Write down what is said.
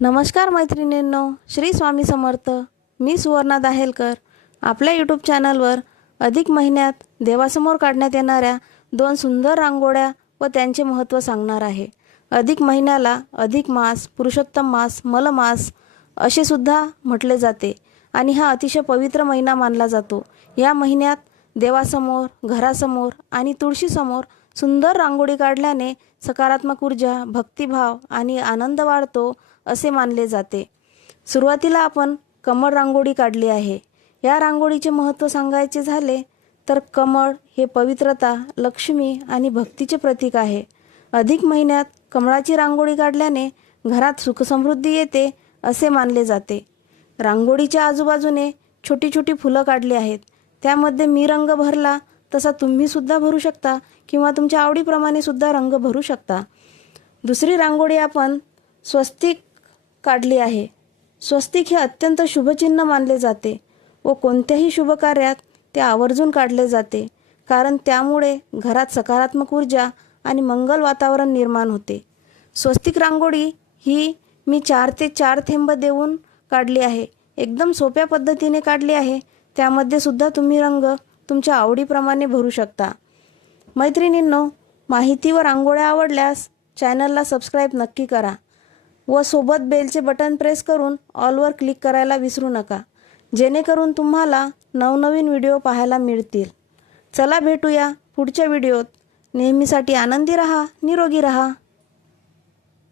नमस्कार मैत्रिणींनो, श्री स्वामी समर्थ. मी सुवर्णा दाहेलकर आपल्या यूट्यूब चॅनलवर अधिक महिन्यात देवासमोर काढण्यात येणाऱ्या 2 सुंदर रांगोळ्या व त्यांचे महत्त्व सांगणार आहे. अधिक महिन्याला अधिक मास, पुरुषोत्तम मास, मलमास असे सुद्धा म्हटले जाते आणि हा अतिशय पवित्र महिना मानला जातो. या महिन्यात देवासमोर, घरासमोर आणि तुळशीसमोर सुंदर रांगोळी काढल्याने सकारात्मक ऊर्जा, भक्तिभाव आणि आनंद वाढतो असे मानले जाते. सुरुवातीला आपण कमळ रांगोळी काढली आहे. या रांगोळीचे महत्त्व सांगायचे झाले तर कमळ हे पवित्रता, लक्ष्मी आणि भक्तीचे प्रतीक आहे. अधिक महिन्यात कमळाची रांगोळी काढल्याने घरात सुखसमृद्धी येते असे मानले जाते. रांगोळीच्या आजूबाजूने छोटी छोटी फुलं काढली आहेत. त्यामध्ये मी रंग भरला तसा तुम्ही सुद्धा भरू शकता किंवा तुमच्या आवडीप्रमाणे सुद्धा रंग भरू शकता. दुसरी रांगोळी आपण स्वस्तिक काढली आहे. स्वस्तिक हे अत्यंत शुभचिन्ह मानले जाते व कोणत्याही शुभ कार्यात ते आवर्जून काढले जाते, कारण त्यामुळे घरात सकारात्मक ऊर्जा आणि मंगल वातावरण निर्माण होते. स्वस्तिक रांगोळी ही मी 4 ते 4 थेंब देऊन काढली आहे. एकदम सोप्या पद्धतीने काढली आहे. त्यामध्ये सुद्धा तुम्ही रंग तुमच्या आवडीप्रमाणे भरू शकता. मैत्रिणींनो, माहिती व रांगोळ्या आवडल्यास चॅनलला सबस्क्राईब नक्की करा व सोबत बेलचे बटन प्रेस करून ऑलवर क्लिक करायला विसरू नका, जेणेकरून तुम्हाला नवनवीन व्हिडिओ पाहायला मिळतील. चला भेटूया पुढच्या व्हिडिओत. नेहमीसाठी आनंदी रहा, निरोगी रहा.